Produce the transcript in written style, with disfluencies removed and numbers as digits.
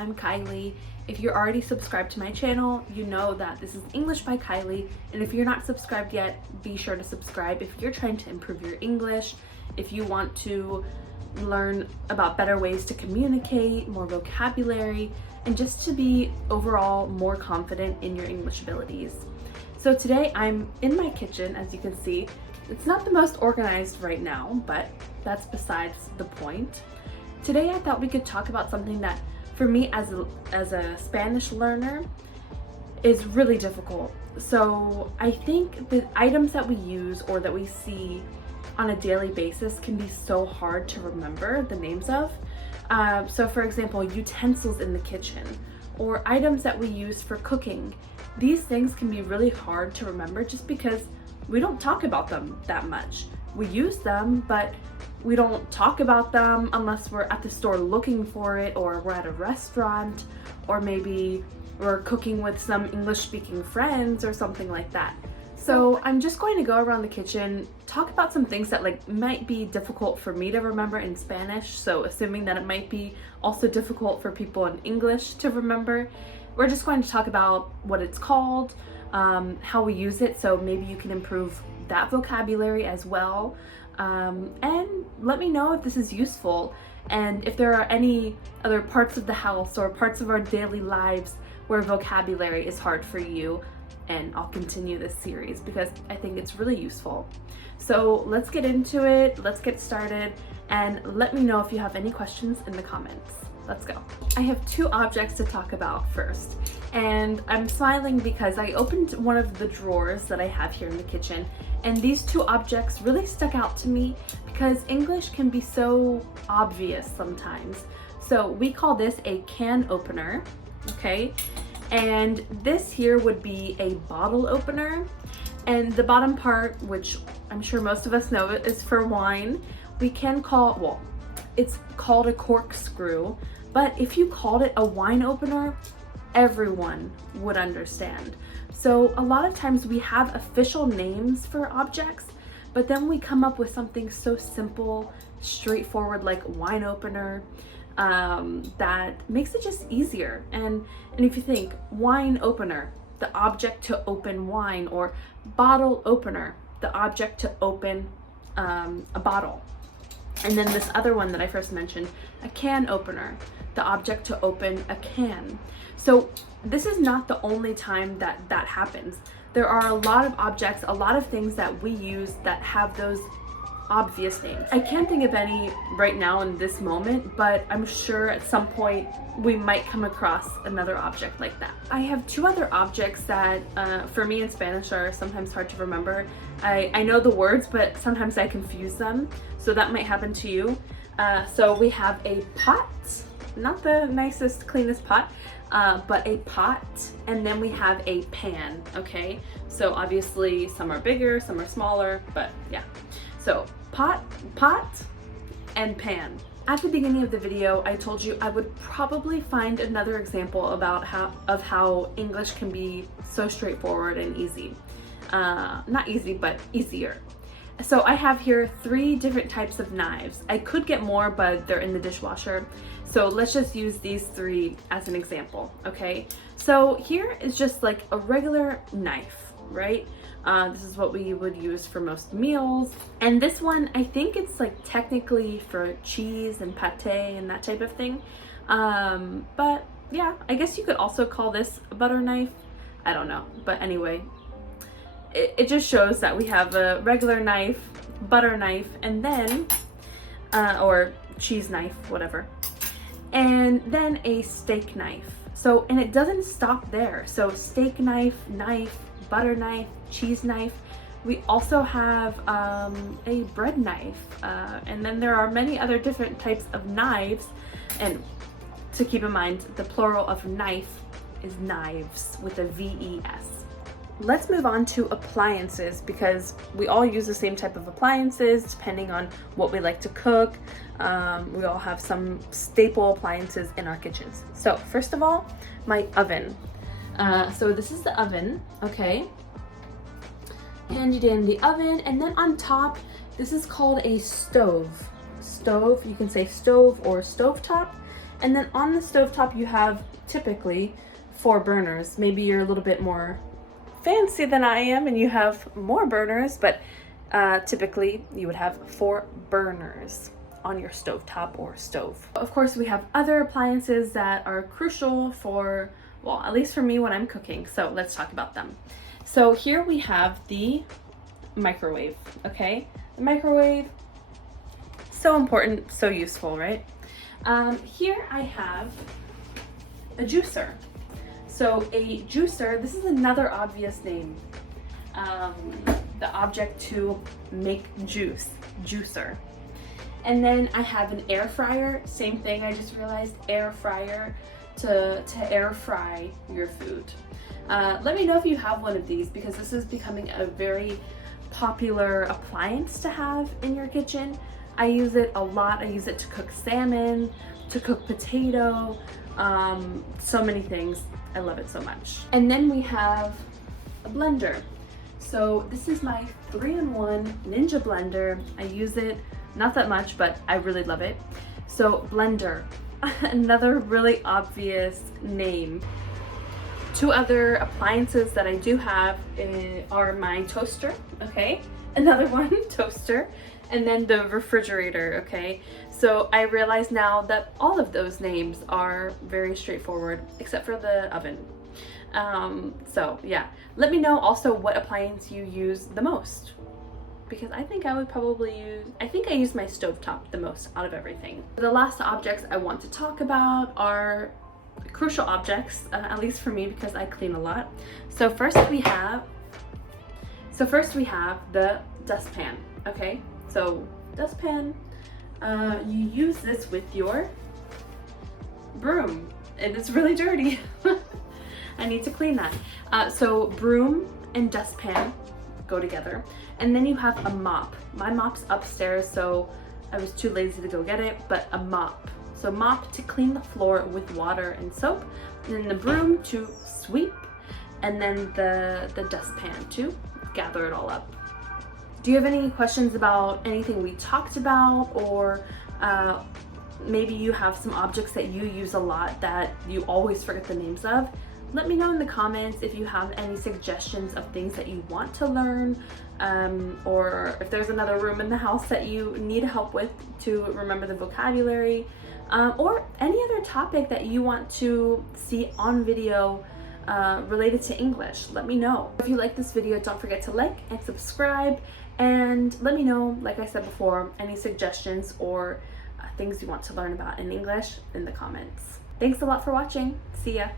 I'm Kylie. If you're already subscribed to my channel, you know that this is English by Kylie, and if you're not subscribed yet, be sure to subscribe if you're trying to improve your English, if you want to learn about better ways to communicate, more vocabulary, and just to be overall more confident in your English abilities. So today I'm in my kitchen, as you can see. It's not the most organized right now, but that's besides the point. Today I thought we could talk about something that for me as a Spanish learner is really difficult. So I think the items that we use or that we see on a daily basis can be so hard to remember the names of. So for example, utensils in the kitchen or items that we use for cooking. These things can be really hard to remember just because we don't talk about them that much. We use them, but we don't talk about them unless we're at the store looking for it, or we're at a restaurant, or maybe we're cooking with some English-speaking friends or something like that. So I'm just going to go around the kitchen, talk about some things that might be difficult for me to remember in Spanish, so assuming that it might be also difficult for people in English to remember. We're just going to talk about what it's called, how we use it, so maybe you can improve that vocabulary as well. And let me know if this is useful and if there are any other parts of the house or parts of our daily lives where vocabulary is hard for you, and I'll continue this series because I think it's really useful. So let's get into it, let's get started, and let me know if you have any questions in the comments. Let's go. I have two objects to talk about first, and I'm smiling because I opened one of the drawers that I have here in the kitchen, and these two objects really stuck out to me because English can be so obvious sometimes. So we call this a can opener, okay? And this here would be a bottle opener, and the bottom part, which I'm sure most of us know it, is for wine. We can call, well, it's called a corkscrew, but if you called it a wine opener, everyone would understand. So a lot of times we have official names for objects, but then we come up with something so simple, straightforward like wine opener, that makes it just easier. And if you think wine opener, the object to open wine, or bottle opener, the object to open a bottle. And then this other one that I first mentioned, a can opener, the object to open a can. So this is not the only time that that happens. There are a lot of objects, a lot of things that we use that have those obvious names. I can't think of any right now in this moment, but I'm sure at some point we might come across another object like that. I have two other objects that for me in Spanish are sometimes hard to remember. I know the words, but sometimes I confuse them, so that might happen to you. So we have a pot, not the nicest, cleanest pot, but a pot, and then we have a pan, okay? So obviously some are bigger, some are smaller, but yeah. So pot, and pan. At the beginning of the video, I told you I would probably find another example about how English can be so straightforward and easy. Not easy, but easier. So I have here 3 different types of knives. I could get more, but they're in the dishwasher. So let's just use these 3 as an example, okay? So here is just like a regular knife, right? This is what we would use for most meals. And this one, I think it's like technically for cheese and pate and that type of thing. But yeah, I guess you could also call this a butter knife. I don't know, but anyway, it just shows that we have a regular knife, butter knife, and then, or cheese knife, whatever. And then a steak knife. So, and it doesn't stop there. So steak knife, butter knife, cheese knife. We also have a bread knife, and then there are many other different types of knives. And to keep in mind, the plural of knife is knives with a V-E-S. Let's move on to appliances, because we all use the same type of appliances depending on what we like to cook. We all have some staple appliances in our kitchens. So first of all, my oven. So this is the oven, okay? Handy dandy oven, and then on top, this is called a stove. Stove, you can say stove or stovetop. And then on the stovetop you have typically 4 burners. Maybe you're a little bit more fancy than I am and you have more burners, but typically you would have 4 burners on your stovetop or stove. Of course, we have other appliances that are crucial for, well, at least for me when I'm cooking. So let's talk about them. So here we have the microwave, okay? The microwave, so important, so useful, right? Here I have a juicer. So a juicer, this is another obvious name. The object to make juice, juicer. And then I have an air fryer, same thing, I just realized, air fryer to air fry your food. Let me know if you have one of these, because this is becoming a very popular appliance to have in your kitchen. I use it a lot. I use it to cook salmon, to cook potato, so many things. I love it so much. And then we have a blender. So this is my 3-in-1 Ninja blender. I use it not that much, but I really love it. So blender, another really obvious name. 2 other appliances that I do have are my toaster, okay? Another one, toaster, and then the refrigerator, okay? So I realize now that all of those names are very straightforward, except for the oven. So yeah, let me know also what appliance you use the most, because I think I would probably I use my stovetop the most out of everything. The last objects I want to talk about are crucial objects, at least for me, because I clean a lot. So first we have the dustpan, okay? So dustpan, you use this with your broom, and it's really dirty. I need to clean that. So broom and dustpan go together. And then you have a mop. My mop's upstairs, so I was too lazy to go get it, but a mop. So mop to clean the floor with water and soap, and then the broom to sweep, and then the dustpan to gather it all up. Do you have any questions about anything we talked about, or maybe you have some objects that you use a lot that you always forget the names of? Let me know in the comments if you have any suggestions of things that you want to learn, or if there's another room in the house that you need help with to remember the vocabulary, or any other topic that you want to see on video related to English. Let me know. If you like this video, don't forget to like and subscribe, and let me know, like I said before, any suggestions or things you want to learn about in English in the comments. Thanks a lot for watching. See ya.